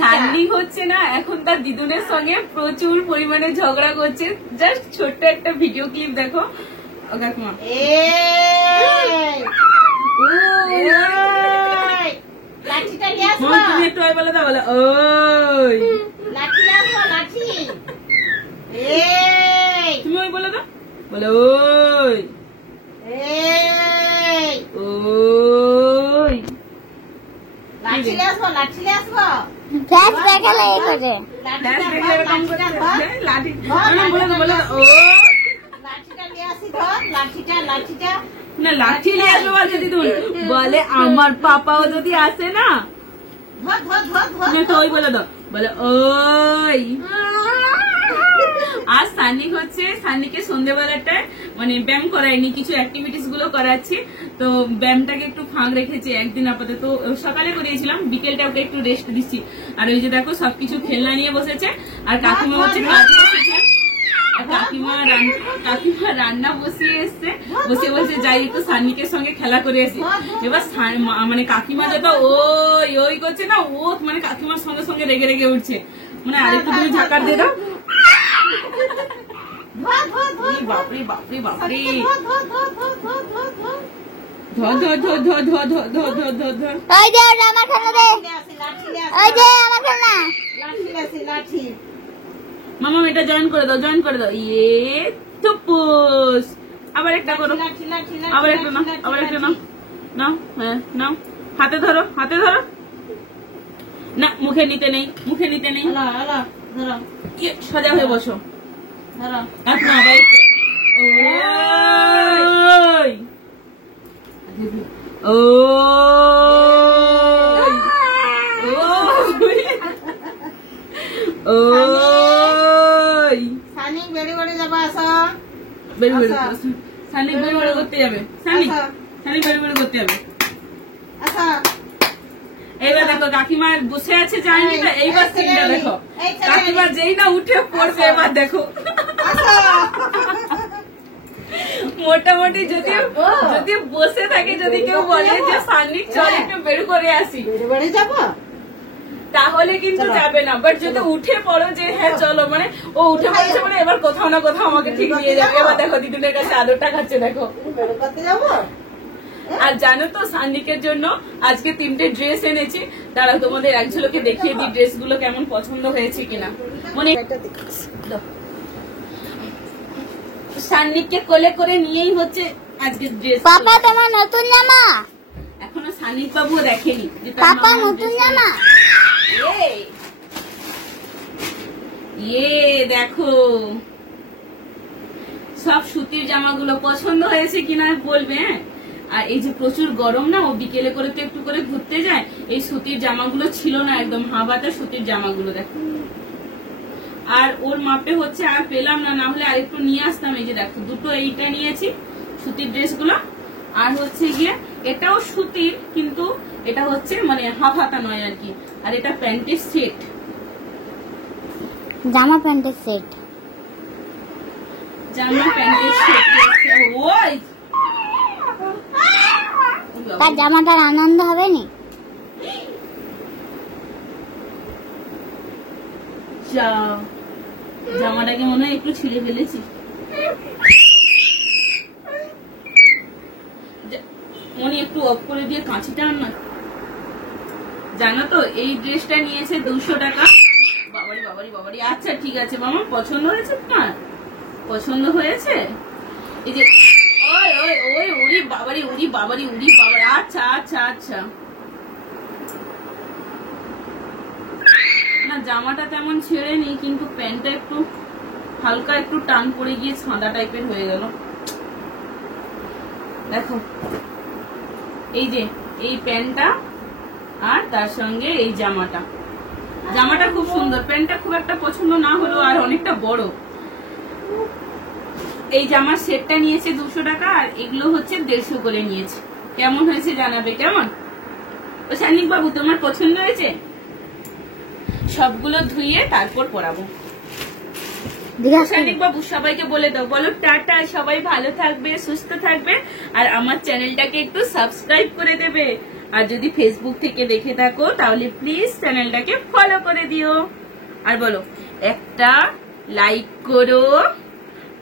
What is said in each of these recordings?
Sunny হচ্ছে না এখন তার দিদুনের সঙ্গে প্রচুর পরিমাণে ঝগড়া করছে। জাস্ট ছোট্ট একটা ভিডিও ক্লিপ দেখো। ও কাকিমা তুমি একটু ওই বলে দাও, বলে ওই তুমি ওই বলে দাও, বলে ওই ওই না লাঠি নিয়ে আসবো বলছে দিদুন, বলে আমার পাপাও যদি আসে না তো ওই বলে দাও, বলে ওই। আর সানিক হচ্ছে, সানিকে সন্ধ্যেবেলাটায় মানে ব্যায়াম করায়নি, কিছু অ্যাক্টিভিটিস গুলো করাচ্ছি, তো ব্যায়ামটাকে একটু ফাঁক রেখেছি একদিন আপাতত। সকালে করিয়েছিলাম, বিকেলটা ওকে একটু রেস্ট দিচ্ছি। আর ওই যে দেখো সবকিছু খেলনা নিয়ে বসেছে। আর কাকিমা হচ্ছে কাজে এসেছে, কাকিমা রান্না বসিয়ে এসছে, বসে বলছে যাই একটু সানিকের সঙ্গে খেলা করে এসি। এবার মানে কাকিমা যেটা ওই ওই করছে না, ও মানে কাকিমার সঙ্গে সঙ্গে রেগে রেগে উঠছে, মানে আরেকটু তুমি ঝাঁকার দিয়ে দাও। বাপরে বাপরে বাপরে, ধর ধর ধর ধর ধর ধর ধর ধর ধর ধর। মামা এটা জয়েন করে দাও, জয়েন করে দাও। ইয়ে তো পোস, আবার একটা করো, আবার একটা নাও, আবার একটা নাও, নাও, হ্যাঁ নাও, হাতে ধরো, হাতে ধরো না, মুখে নিতে নেই, মুখে নিতে নেই, সোজা হয়ে বসো। করতে যাবে, করতে যাবে। এইবার দেখো কাকিমা বসে আছে যায়নি, এইবার সিনটা দেখো, কাকিমা যেই না উঠে পড়বে, এবার দেখো মোটামুটি যদি যদি বসে থাকে, যদি কেউ বলে যে সান্নিক চল একটু বের করে আসি, তাহলে কিন্তু যাবে না। বাট যদি উঠে পড়ো যে হ্যাঁ চলো, মানে ও উঠে পড়ছে, মানে এবার কোথাও না কোথাও আমাকে ঠিক নিয়ে যাবে। এবার দেখো দিদুনের কাছে আদরটা খাচ্ছে, দেখো। আর জানো তো সান্নিকের জন্য আজকে 3টে ড্রেস এনেছি, তারা তোমাদের এক ঝলকে দেখিয়ে দিই ড্রেস গুলো কেমন পছন্দ হয়েছে কিনা। মানে সান্নিককে কোলে করে নিয়েই হচ্ছে আজকে ড্রেস। পাপা তোমার নতুন জামা? এখনো সান্নিক বাবুও দেখেনি পাপা নতুন জামা। ইয়ে দেখো সব সুতির জামাগুলো পছন্দ হয়েছে কিনা বলবে। হ্যাঁ, আর এই যে প্রচুর গরম না, ও বিকেলে করে তো একটু করে ঘুরতে যায়, এই সুতির জামাগুলো ছিল না, একদম হাবাতে সুতির জামাগুলো দেখো। আর ওর মাপে হচ্ছে আর পেলাম না, না হলে আরেকটু নিয়ে আসতাম। এই যে দেখো দুটো এইটা নিয়েছি সুতির ড্রেসগুলো, আর হচ্ছে গিয়ে এটাও সুতির, কিন্তু এটা হচ্ছে মানে হাফ হাতা নয় আর কি। আর এটা প্যান্টের সেট, জামা প্যান্টের সেট, জামা প্যান্টের সেট। ওই তার জামাটার আনন্দ হবে নি? জামাটাকে মনে হয় একটু ছিঁড়ে ফেলেছি। মনে একটু অফ করে দিয়ে কাঁচিটা আন না। জানো তো এই ড্রেসটা নিয়েছে 200 টাকা। বাবারি বাবারি বাবারি। আচ্ছা ঠিক আছে মামা, পছন্দ হয়েছে তোমার? পছন্দ হয়েছে? এই যে ওই ওই ওই উড়ি বাবারি উড়ি বাবারি উড়ি বাবারি। আচ্ছা আচ্ছা আচ্ছা, না জামাটা তেমন ছেড়েনি, কিন্তু প্যান্টটা একটু হালকা একটু টান পড়ে গিয়ে সাদা টাইপের হয়ে গেল। দেখো এই যে এই প্যান্টটা আর তার সঙ্গে এই জামাটা, জামাটা খুব সুন্দর, প্যান্টটা খুব একটা পছন্দ না হলো, আর অনেকটা বড়। এই জামার সেটটা নিয়েছে 200 টাকা, আর এগুলো হচ্ছে 150 করে নিয়েছে। কেমন হয়েছে জানাবে। কেমন ও সানিক বাবু, তোমার পছন্দ হয়েছে? সবগুলো ধুইয়ে তারপর পরাবো। সানিক বাবু সবাইকে বলে দাও, বলো টাটা, সবাই ভালো থাকবে, সুস্থ থাকবে, আর আমার চ্যানেলটাকে একটু সাবস্ক্রাইব করে দেবে। আর যদি ফেসবুক থেকে দেখে থাকো তাহলে প্লিজ চ্যানেলটাকে ফলো করে দিও। আর বলো একটা লাইক করো,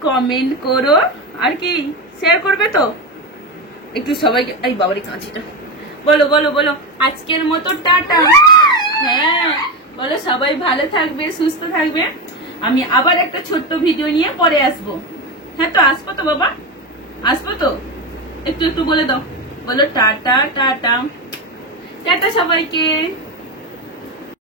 কমেন্ট করো, আর কি শেয়ার করবে তো একটু সবাইকে। এই বাবারই কাঁচিটা। বলো বলো বলো আজকের মতো টাটা। হ্যাঁ বলো সবাই ভালো থাকবে, সুস্থ থাকবে। আমি আবার একটা ছোট্ট ভিডিও নিয়ে পরে আসবো। হ্যাঁ তো আসবো তো বাবা, আসবো তো। একটু একটু বলে দাও, বলো টাটা টাটা টাটা সবাইকে।